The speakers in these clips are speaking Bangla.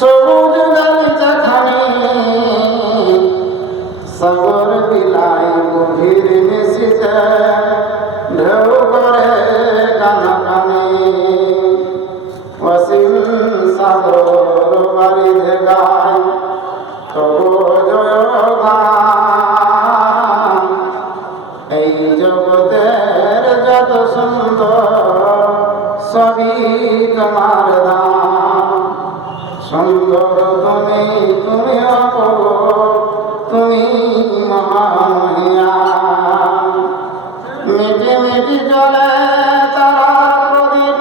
সবুজ গালিচাখানি সাগর বিলায় গভীর নিশিতে ঢেউ করে কানাকানি অসীম সাগর বারিধে গায় তবু জয় গান। এই জগতের যত সুন্দর সবই তোমার দান। সুন্দর তুমি, তুমি অপরূপ, তুমি মহামহিয়ান। মিটি মিটি জলে তারার প্রদীপ,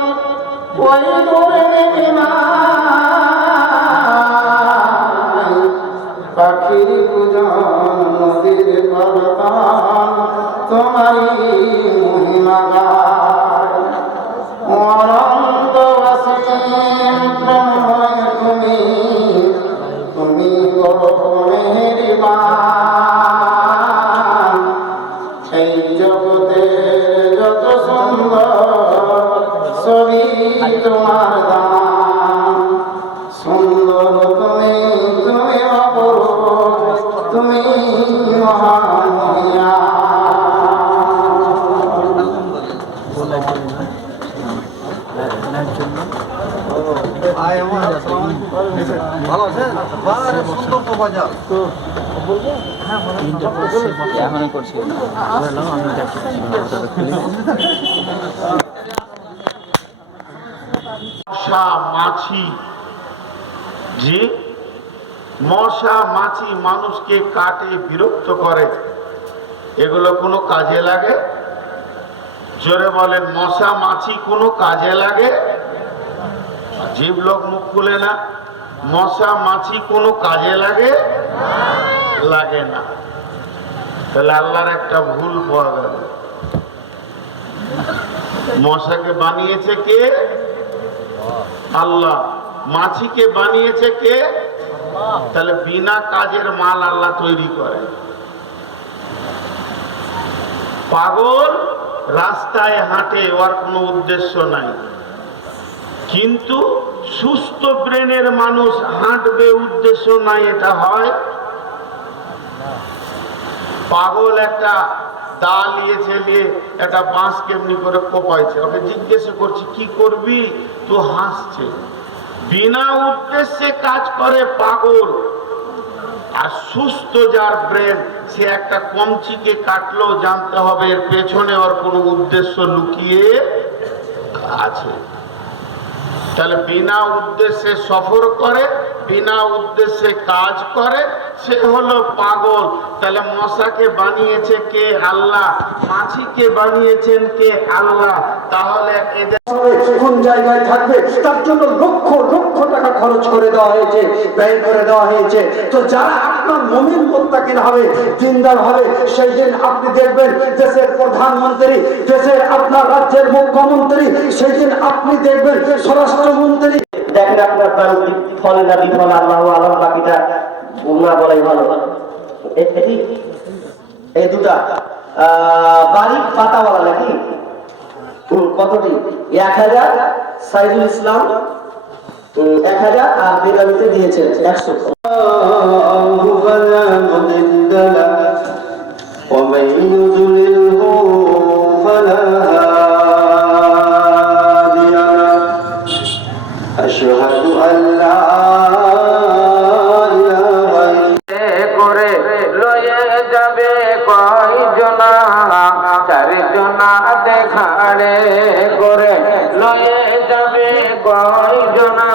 ওই দূরে নিমাই পাখির পূজন নদীর কলতান তোমারই মহিমা গায়। অনন্ত অসীম প্রেমময় তুমি, তুমি বড় মেহেরবান। এই জগতের যত সুন্দর সবই তোমার দান। সুন্দর তুমি, তুমি অপরূপ, তুমি মহামহিয়ান। ভালো আছেন? সুন্দর তো বাজার মশা মাছি, যে মশা মাছি মানুষকে কাটে বিরক্ত করে, এগুলো কোনো কাজে লাগে? জোরে বলেন, মশা মাছি কোনো কাজে লাগে? জীব লোক মুখ খুলে না। মশা মাছি কোনো কাজে লাগে? লাগে না। তাহলে আল্লাহর একটা ভুল পাওয়া গেল। মশাকে বানিয়েছে কে? আল্লাহ। মাছিকে বানিয়েছে কে? তাহলে বিনা কাজের মাল আল্লাহ তৈরি করে। পাগল রাস্তায় হাঁটে, ওর কোনো উদ্দেশ্য নাই, কিন্তু সুস্থ ব্রেনের মানুষ হাঁটবে উদ্দেশ্য নাই, এটা হয়? পাগল একটা দা নিয়েছে, নিয়ে একটা বাঁশ কেমনি করে কোপাইছে, ওকে জিজ্ঞেস করছি কি করবি, তো হাসছে। বিনা উদ্দেশ্যে কাজ করে পাগল। আর সুস্থ যার ব্রেন, সে একটা কঞ্চিকে কাটলেও জানতে হবে এর পেছনে ওর কোনো উদ্দেশ্য লুকিয়ে আছে। তাহলে বিনা উদ্দেশ্যে সফর করে, বিনা উদ্দেশ্যে কাজ করে, সে হলো পাগল। তাহলে মশাকে বানিয়েছে কে? আল্লাহ। মাছিকে বানিয়েছেন কে? আল্লাহ। তাহলে এদের কোন জায়গায় থাকবে তার জন্য লক্ষ লক্ষ টাকা খরচ করে দেওয়া হয়েছে, ব্যয় করে দেওয়া হয়েছে। তো যারা আপনার মুমিন মুত্তাকিন হবে, দিনদার হবে, সেই দিন আপনি দেখবেন দেশের প্রধানমন্ত্রী, দেশের আপনার রাজ্যের মুখ্যমন্ত্রী, সেই দিন আপনি দেখবেন স্বরাষ্ট্রমন্ত্রী। দেখেন আপনার ফলে না বিফল আল্লাহ আলম, বাকিটা না বলাই ভালো। এটি এই দুটা বাড়ি পাতাওয়ালা নাকি কতটি? 1000। সাইদুল ইসলাম 1000 আর বেগামিতে দিয়েছেন 100। ومن يضلله فلا هادي له أشهد أن لا إله إلا করে লয়ে যাবে কয়জনা, চারজনা দেখাড়ে করে লয়ে যাবে কয়জনা,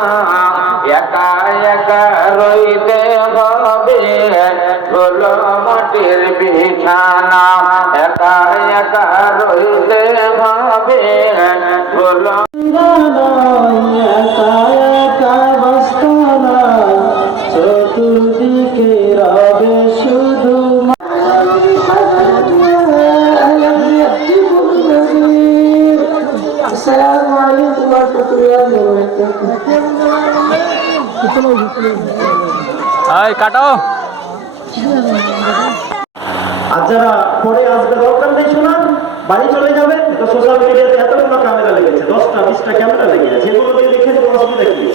একা একা রইতে হবে গোলো মাটির বিছানা, একা একা রইতে হবে গোলো একা একা বস্তানা, চতুর্দিকে রবে শুধু কাটাও। আর যারা পরে আসবে দরকার নেই শোনার, বাড়ি চলে যাবে। তো সোশ্যাল মিডিয়াতে এতগুলো ক্যামেরা লেগেছে, 10টা 20টা ক্যামেরা লেগে আছে, এগুলো দিয়ে দেখে দেবো, অসুবিধা কি?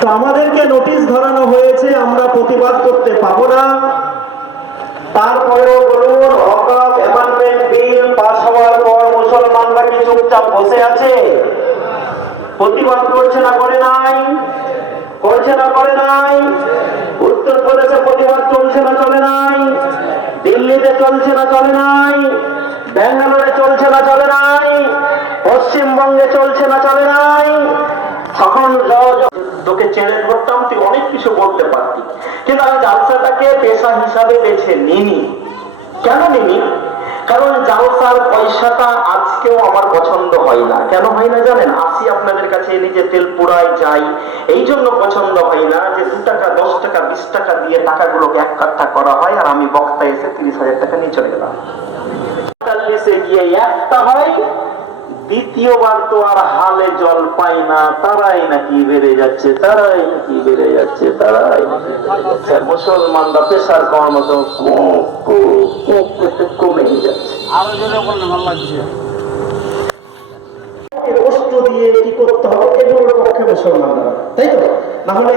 তো আমাদেরকে নোটিশ ধরানো হয়েছে, আমরা প্রতিবাদ করতে পাবো না। তারপরেও বলুন, ওয়াকফ অ্যামেন্ডমেন্ট বিল পাস হওয়ার পর মুসলমানরা কি চুপচাপ বসে আছে? প্রতিবাদ করছে না করে নাই? করছে না করে নাই? উত্তরপ্রদেশে প্রতিবাদ চলছে না চলে নাই? দিল্লিতে চলছে না চলে নাই? ব্যাঙ্গালোরে চলছে না চলে নাই? পশ্চিমবঙ্গে চলছে না চলে নাই? তখন তোকে চ্যালেঞ্জ করতাম, তুই অনেক কিছু বলতে পারতি, কিন্তু আমি জালসাটাকে পেশা হিসাবে বেছে নিনি। কেন নিনি? কারণ জালসার পয়সাটা আজকেও আমার পছন্দ হয় না। কেন হয় না জানেন? আসি আপনাদের কাছে, নিজে তেল পুরাই যাই, এই জন্য পছন্দ হয় না যে 2 টাকা 10 টাকা 20 টাকা দিয়ে টাকাগুলোকে এক কাঠা করা হয়, আর আমি বক্তা এসে 30,000 টাকা নিয়ে চলে গেলাম। গিয়ে একটা হয়, দ্বিতীয়বার তো আর হালে জল পায় না, তারাই নাকি বেড়ে যাচ্ছে, তারাই নাকি বেড়ে যাচ্ছে, তারাই মুসলমানরা পেশার করার মতো কমেই যাচ্ছে। অস্ত্র দিয়ে কি করতে হবে এগুলোর পক্ষে মুসলমানরা, তাই তো? না হলে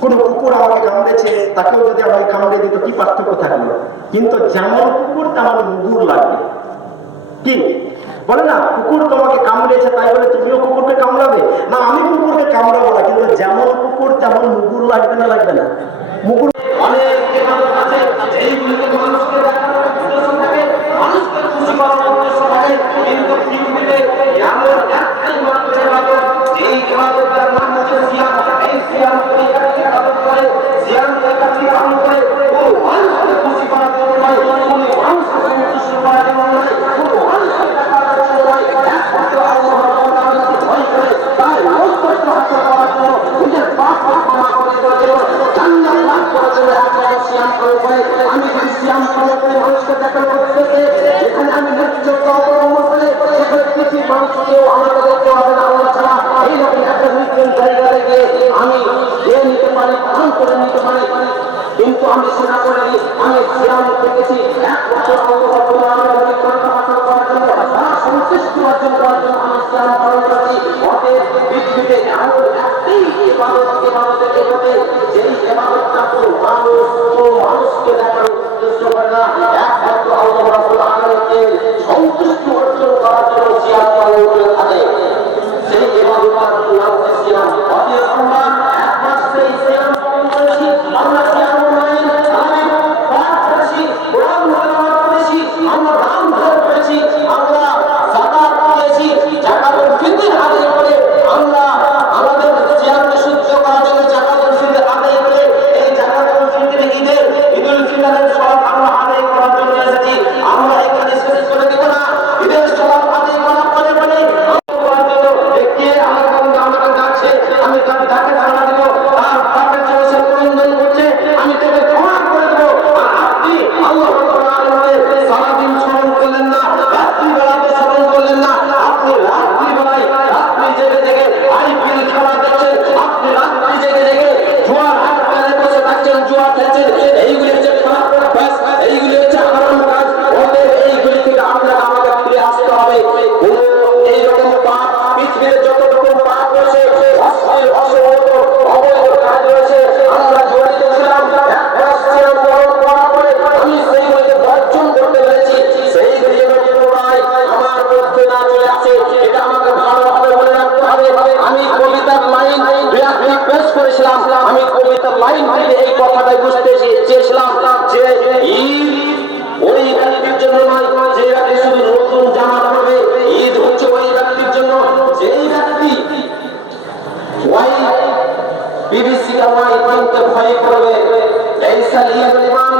কোন কুকুর আমাকে কামড়েছে, তাকেও যদি আমাকে কামড়ে দিত কি পার্থক্য থাকলো? কিন্তু যেমন কুকুর তেমন মুগুর লাগবে। কি বলে না, কুকুর তোমাকে কামড়েছে তাই বলে তুমিও কুকুরকে কামড়াবে না? আমি কুকুরকে কামড়াবো না, কিন্তু যেমন কুকুর তেমন মুগুর লাগবে না, লাগবে না? মুগুর অনেক মানুষ আছে যেইগুলোকে মানুষকে দেখানোর উদ্দেশ্য থাকে, মানুষকে খুশি করার উদ্দেশ্য থাকে, কিন্তু পৃথিবীতে এমন একটাই মাত্র ইবাদত, যেই ইবাদতের নাম হচ্ছে সিয়াম। এই সিয়াম করে ইবাদত করে, সিয়াম একাকি পালন করে, ও মানুষকে খুশি করার জন্য নয়, কোনো মানুষকে সন্তুষ্ট করার জন্য নয়, কোনো মানুষকে দেখার জন্য নয়, একমাত্র আল্লাহ তাআলাকে ভয় করে তার নৈকট্য হাসিল করার জন্য, নিজের পাপ ক্ষমা করে দেওয়ার জন্য, জান্নাত লাভ করার জন্য একমাত্র সিয়াম পালন করে। আমি যদি সিয়াম পালন করে মানুষকে দেখার করতেছে, যেখানে আমি নির্যত অবলম্বন করে, সেখানে পৃথিবীর মানুষকেও আমাকে দেখতে হবে না আল্লাহ ছাড়া। এইরকম একটা নির্জন জায়গায় গিয়ে আমি খেয়ে নিতে পারি, পালন করে নিতে পারি, কিন্তু আমি সেটা করিনি। আমি সিয়াম দেখেছি একমাত্র আল্লাহ রাব্বুল আলামিনের নিকট হাসিল করার জন্য, তার সন্তুষ্টি অর্জন করার জন্য আমি সিয়াম পালন করেছি। অতএব পৃথিবীতে এমন একটাই ইবাদতের জগতে, যেই ইবাদতটা কোনো মানুষকে দেখার উদ্দেশ্য করে না, একমাত্র আল্লাহ রাব্বুল আলামিনকে সন্তুষ্টি অর্জন করার জন্য সিয়াম পালন করে থাকে। সেই ইবাদতের নাম হচ্ছে সিয়াম। অতএব আমরা এক মাস সেই সিয়াম পালন করেছি। আমরা সিয়াম পাঠ করেছি, কোরআন তেলাওয়াত করেছি, আমরা দান করেছি, আমরা যাকাত দিয়েছি, যাকাতুল ফিতর আদায় করে, আমরা আমাদের সিয়ামকে সহ্য করার জন্য যাকাতুল ফিতর আদায় করে, এই যাকাতুল ফিতর ঈদুল ফিতরের সওয়াব আমরা আদায় করার জন্য এসেছি। আমরা এখানে শেষ করে দেব না, ঈদের সওয়াব আদায় করার পরে আমাকে ডাকছে, আমি তার ডাকে সাড়া দিব, তার ডাকে সে ক্রন্দন করছে, আমি তাকে ক্ষমা করে দেবো। আর আপনি আল্লাহ রাব্বুল আলামিনের সারাদিন স্মরণ করলেন না, রাত্রিবেলাতে স্মরণ করলেন না, আপনি রাত্রিবেলায় রাত্রি জেগে জেগে আইপিএল খেলা দেখছেন, আপনি রাত্রি জেগে জেগে জুয়ার আড্ডায় বসে থাকছেন, জুয়া খেলছেন, এইগুলি হচ্ছে খারাপ অভ্যাস, এইগুলি হচ্ছে হারাম কাজ। ওদের এইগুলি থেকে আপনাকে আমাকে ফিরে আসতে হবে। এইরকম পাপ পৃথিবীতে যত রকম পাপ রয়েছে, অশ্লীল অসংগত অবৈধ কাজ রয়েছে, আমরা জড়িত ছিলাম। একবার সিয়াম পালন করার পরে আমি সেইগুলিকে বর্জন করতে পেরেছি। সেইগুলি যেন পুনরায় আমার মধ্যে না চলে আসে, এটা আমাকে ভালোভাবে মনে রাখতে হবে। আমি কবিতার লাইন পেশ করেছিলাম, আমি কবিতার লাইন থেকে এই কথাটাই বুঝতে চেয়েছিলাম যে ঈদ ওই ব্যক্তির জন্য নয় যে ব্যক্তি শুধু নতুন জামা পরবে, ঈদ হচ্ছে ওই ব্যক্তির জন্য যেই ব্যক্তি বিবিসি কা ওয়াই কিনতে ভয় করবে। লাইসা লিয়াল ইমান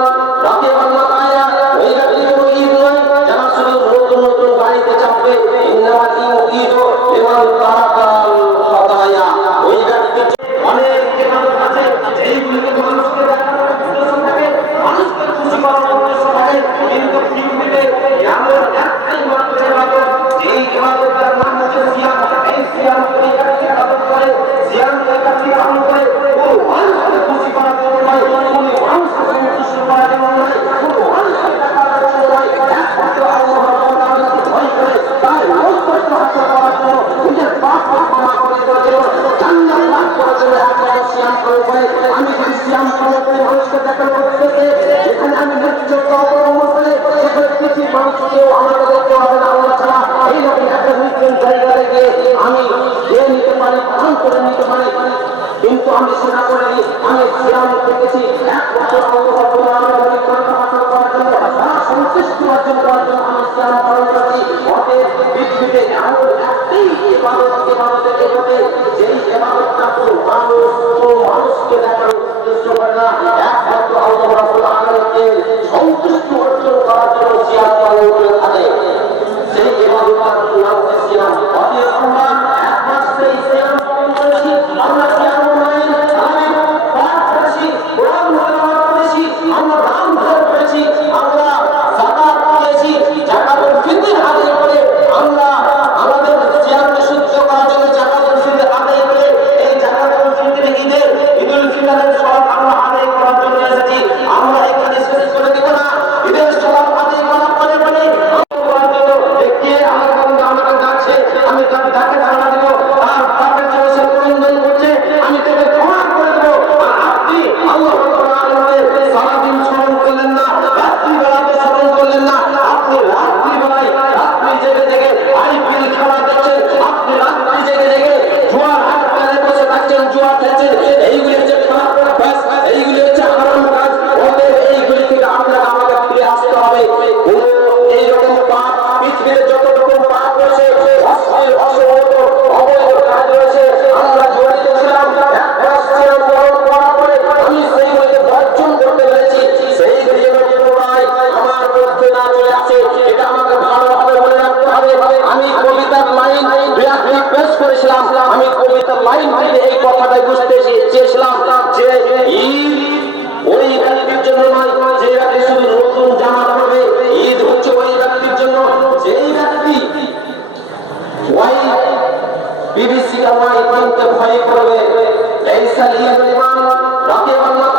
রাকিবান মাতায়া, ওই ব্যক্তির জন্য ঈদ নয় যারা শুধু নতুন নতুন গাড়িতে চাপবে। ইন্নামাল ঈদ লিমান তারাকাল খাতায়া, ওই ব্যক্তির অনেক মানুষ আছে যেইগুলোকে মানুষকে দেখানোর উদ্দেশ্য থাকে, মানুষকে খুশি করার উদ্দেশ্য থাকে, কিন্তু পৃথিবীতে এমন একটাই মাত্র ইবাদত, যেই ইবাদতের নাম হচ্ছে সিয়াম। এই সিয়াম করে ইবাদত করে, সিয়াম একাকি পালন করে, কোনো মানুষকে খুশি করার জন্য নয়, কোনো মানুষকে সন্তুষ্ট সিয়াম পালন করে মানুষকে দেখানো হচ্ছে যেখানে আমি নির্জনতা অবলম্বন করে সেখানে পৃথিবীর মানুষকেও আমাকে দেখতে হবে না আল্লাহ ছাড়া এইরকম একটা নির্জন জায়গায় গিয়ে আমি খেয়ে নিতে পারি, পান করে নিতে পারি, কিন্তু আমি সেটা করিনি। আমি সিয়াম থেকেছি 1 বছর আল্লাহ রাব্বুল আলামিনের করুণা হাসিল করার জন্য, তার সন্তুষ্টি অর্জন করার জন্য আমি সিয়াম পালন করেছি। অতএব পৃথিবীতে এমন একটাই ইবাদতের জগতে যেই ইবাদতটা কোনো মানুষকে দেখানোর উদ্দেশ্য করে না, একমাত্র আল্লাহ রাব্বুল আলামিনকে সন্তুষ্টি অর্জন করার জন্য সিয়াম পালন করে থাকে। সেই ইবাদতটার নাম হচ্ছে সিয়াম। অতএব আমরা এক মাস সেই সিয়াম পালন করেছি। আমরা সিয়াম আমি কবিতার লাইন থেকে এই কথাটাই বুঝতে চেয়েছিলাম যে ঈদ ওই ব্যক্তির জন্য নয় যে ব্যক্তি শুধু নতুন জামা পরবে। ঈদ হচ্ছে ওই ব্যক্তির জন্য যেই ব্যক্তি ওই বিবিসি কামাই কিনতে ভয় করবে। এই সালিয়া ইমান রাকিবাল্লাহ